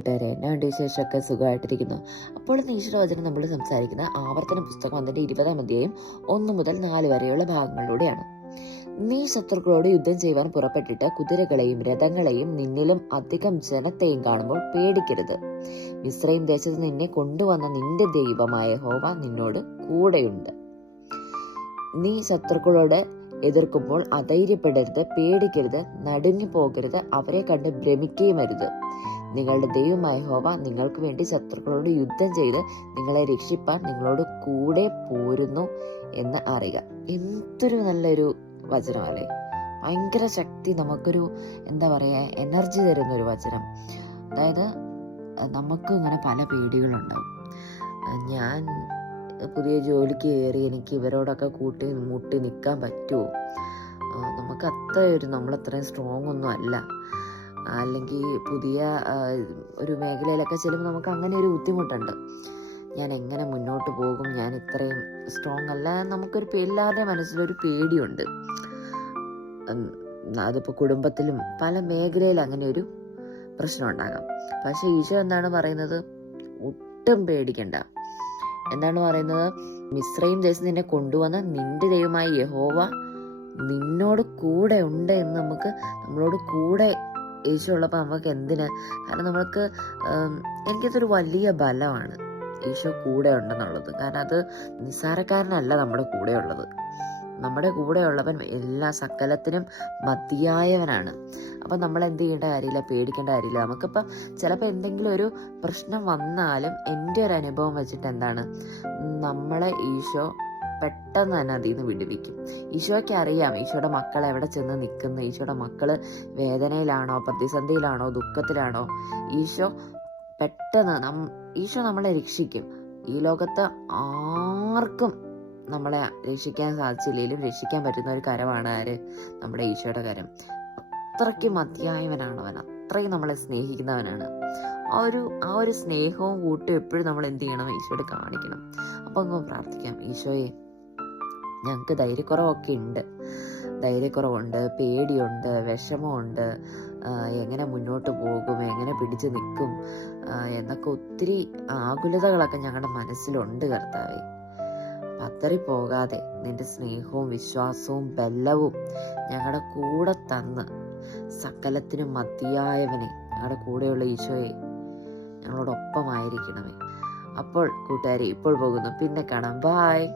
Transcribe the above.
കൂട്ടുകാരെ എന്നാണ്ട് വിശേഷമൊക്കെ? സുഖമായിട്ടിരിക്കുന്നു. അപ്പോൾ ഈശ്വരവചനം നമ്മൾ സംസാരിക്കുന്ന ആവർത്തന പുസ്തകം അതിന്റെ ഇരുപതാം അധ്യായം ഒന്ന് മുതൽ നാല് വരെയുള്ള ഭാഗങ്ങളിലൂടെയാണ്. നീ ശത്രുക്കളോട് യുദ്ധം ചെയ്യുവാൻ പുറപ്പെട്ടിട്ട് കുതിരകളെയും രഥങ്ങളെയും നിന്നിലും അധികം ജനത്തെയും കാണുമ്പോൾ പേടിക്കരുത്. മിശ്രയും ദേശത്ത് നിന്നെ കൊണ്ടുവന്ന നിന്റെ ദൈവമായ ഹോവ നിന്നോട് കൂടെയുണ്ട്. നീ ശത്രുക്കളോട് എതിർക്കുമ്പോൾ അധൈര്യപ്പെടരുത് പേടിക്കരുത് നടുങ്ങി പോകരുത് അവരെ കണ്ട് ഭ്രമിക്കുകയും അരുത്. നിങ്ങളുടെ ദൈവമായ ഹോവ നിങ്ങൾക്ക് വേണ്ടി ശത്രുക്കളോട് യുദ്ധം ചെയ്ത് നിങ്ങളെ രക്ഷിപ്പാൻ നിങ്ങളോട് കൂടെ പോരുന്നു എന്ന് അറിയുക. എന്തൊരു നല്ലൊരു വചനമല്ലേ? ഭയങ്കര ശക്തി നമുക്കൊരു എന്താ പറയുക എനർജി തരുന്ന ഒരു വചനം. അതായത് നമുക്ക് ഇങ്ങനെ പല പേടികളുണ്ടാവും ഞാൻ പുതിയ ജോലിക്ക് കയറി എനിക്ക് ഇവരോടൊക്കെ കൂട്ടി മുട്ടി നിൽക്കാൻ പറ്റുമോ? നമുക്ക് അത്ര ഒരു നമ്മളത്രയും സ്ട്രോങ് ഒന്നും അല്ല. അല്ലെങ്കിൽ പുതിയ ഒരു മേഖലയിലൊക്കെ ചെല്ലുമ്പോൾ നമുക്ക് അങ്ങനെ ഒരു ബുദ്ധിമുട്ടുണ്ട്. ഞാൻ എങ്ങനെ മുന്നോട്ട് പോകും? ഞാൻ ഇത്രയും സ്ട്രോങ് അല്ല. നമുക്കൊരു എല്ലാവരുടെയും എല്ലാവരുടെ മനസ്സിലൊരു പേടിയുണ്ട്. അതിപ്പോൾ കുടുംബത്തിലും പല മേഖലയിൽ അങ്ങനെ ഒരു പ്രശ്നം ഉണ്ടാകാം. പക്ഷെ ഈശോ എന്താണ് പറയുന്നത്? ഒട്ടും പേടിക്കണ്ട. എന്താണ് പറയുന്നത്? മിശ്രയും ദേശം നിന്നെ കൊണ്ടുവന്ന നിന്റെ ദൈവമായ യഹോവ നിന്നോട് കൂടെ ഉണ്ട് എന്ന് നമുക്ക് നമ്മളോട് കൂടെ ഈശോ ഉള്ളപ്പോൾ നമുക്ക് എന്തിന്? കാരണം നമ്മൾക്ക് എനിക്കതൊരു വലിയ ബലമാണ് ഈശോ കൂടെ ഉണ്ടെന്നുള്ളത്. കാരണം അത് നിസ്സാരക്കാരനല്ല നമ്മുടെ കൂടെ ഉള്ളത്. നമ്മുടെ കൂടെയുള്ളവൻ എല്ലാ സകലത്തിനും മതിയായവനാണ്. അപ്പം നമ്മൾ എന്ത് ചെയ്യേണ്ട കാര്യമില്ല പേടിക്കേണ്ട കാര്യമില്ല. നമുക്കിപ്പം ചിലപ്പോൾ എന്തെങ്കിലും ഒരു പ്രശ്നം വന്നാലും എന്റെ ഒരു അനുഭവം വെച്ചിട്ട് എന്താണ്? നമ്മളെ ഈശോ പെട്ടെന്ന് തന്നെ അതിൽ നിന്ന് വിടുവിക്കും. ഈശോയ്ക്ക് അറിയാം ഈശോയുടെ മക്കൾ എവിടെ ചെന്ന് നിൽക്കുന്നു ഈശോയുടെ മക്കൾ വേദനയിലാണോ പ്രതിസന്ധിയിലാണോ ദുഃഖത്തിലാണോ? ഈശോ പെട്ടെന്ന് നം ഈശോ നമ്മളെ രക്ഷിക്കും. ഈ ലോകത്ത് ആർക്കും നമ്മളെ രക്ഷിക്കാൻ സാധിച്ചില്ലെങ്കിലും രക്ഷിക്കാൻ പറ്റുന്ന ഒരു കരമാണ് ആര്? നമ്മുടെ ഈശോയുടെ കരം. അത്രയ്ക്കും മതിയായവനാണ് അവൻ. അത്രയും നമ്മളെ സ്നേഹിക്കുന്നവനാണ്. ആ ഒരു ആ ഒരു സ്നേഹവും കൂട്ടും എപ്പോഴും നമ്മൾ എന്ത് ചെയ്യണം? ഈശോയോട് കാണിക്കണം. അപ്പം അങ്ങ് പ്രാർത്ഥിക്കാം. ഈശോയെ ഞങ്ങൾക്ക് ധൈര്യക്കുറവൊക്കെ ഉണ്ട് ധൈര്യക്കുറവുണ്ട് പേടിയുണ്ട് വിഷമമുണ്ട് എങ്ങനെ മുന്നോട്ട് പോകും എങ്ങനെ പിടിച്ചു നിൽക്കും എന്നൊക്കെ ഒത്തിരി ആകുലതകളൊക്കെ ഞങ്ങളുടെ മനസ്സിലുണ്ട് കർത്താവെ. പത്തറിപ്പോകാതെ നിന്റെ സ്നേഹവും വിശ്വാസവും ബലവും ഞങ്ങളുടെ കൂടെ തന്ന് സകലത്തിനും മതിയായവനെ ഞങ്ങളുടെ കൂടെയുള്ള ഈശോയെ ഞങ്ങളോടൊപ്പമായിരിക്കണമേ. അപ്പോൾ കൂട്ടുകാരെ ഇപ്പോൾ പോകുന്നു. പിന്നെ കാണാം. ബായ്